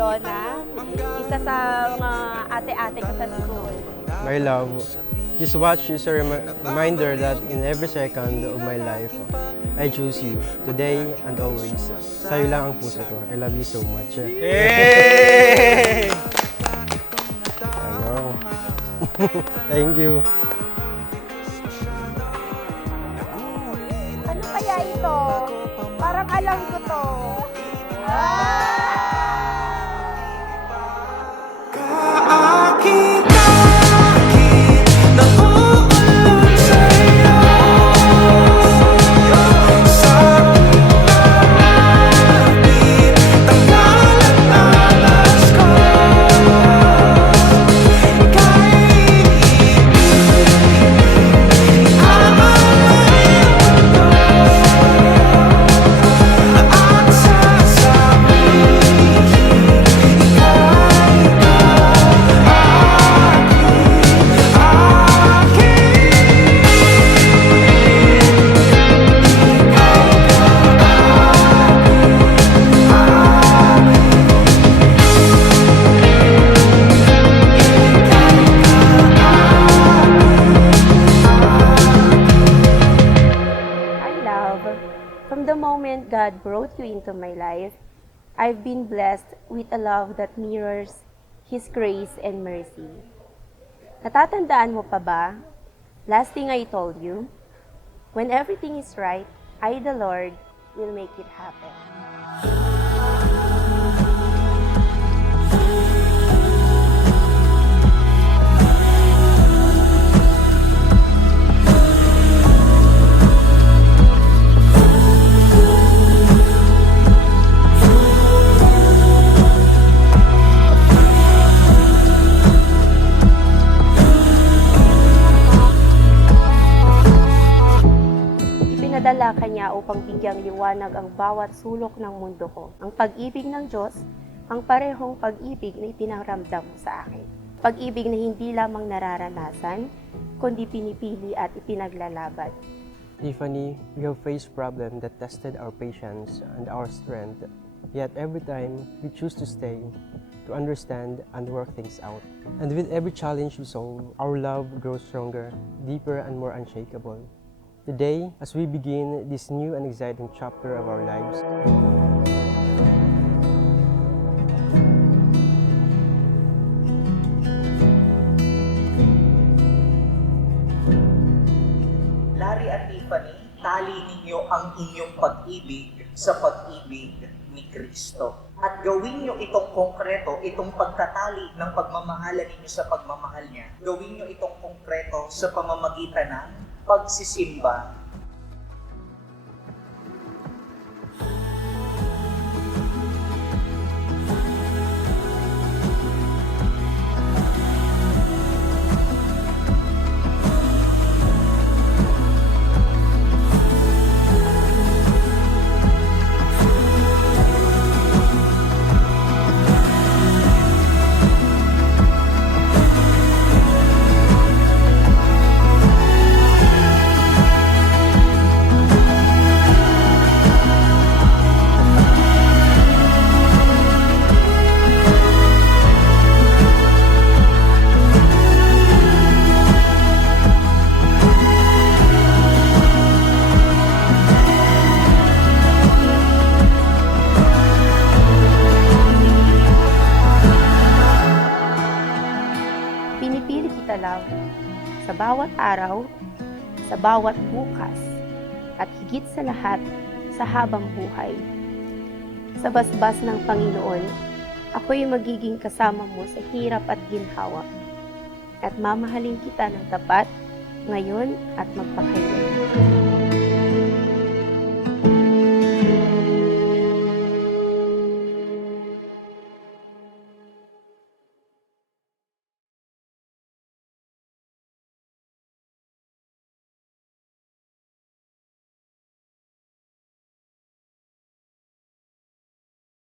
Donna, isa sa mga ate-ate ko sa school. My love, this watch is a reminder that in every second of my life, I choose you, today and always. Sa'yo lang ang puso ko. I love you so much. Hey! I know. Thank you. Ano kaya ito? Parang alam ko to. From the moment God brought you into my life, I've been blessed with a love that mirrors His grace and mercy. Natatandaan mo pa ba? Last thing I told you, when everything is right, I, the Lord, will make it happen. Pinadala ka niya upang bigyang liwanag ang bawat sulok ng mundo ko. Ang pag-ibig ng Diyos, ang parehong pag-ibig na ipinaramdam mo sa akin. Pag-ibig na hindi lamang nararanasan, kundi pinipili at ipinaglalaban. Tiffany, we have faced problems that tested our patience and our strength. Yet every time, we choose to stay, to understand and work things out. And with every challenge we solve, our love grows stronger, deeper and more unshakable. Today, as we begin this new and exciting chapter of our lives, Larry at Tiffany, tali ninyo ang inyong pag-ibig sa pag-ibig ni Kristo. At gawin nyo itong konkreto, itong pagtatali ng pagmamahalan ninyo sa pagmamahal niya. Gawin nyo itong konkreto sa pamamagitan ng pagsisimba. Pinipili kita lang sa bawat araw, sa bawat bukas, at higit sa lahat, sa habang buhay. Sa basbas ng Panginoon, ako'y magiging kasama mo sa hirap at ginhawa, at mamahalin kita ng tapat, ngayon at magpakailan.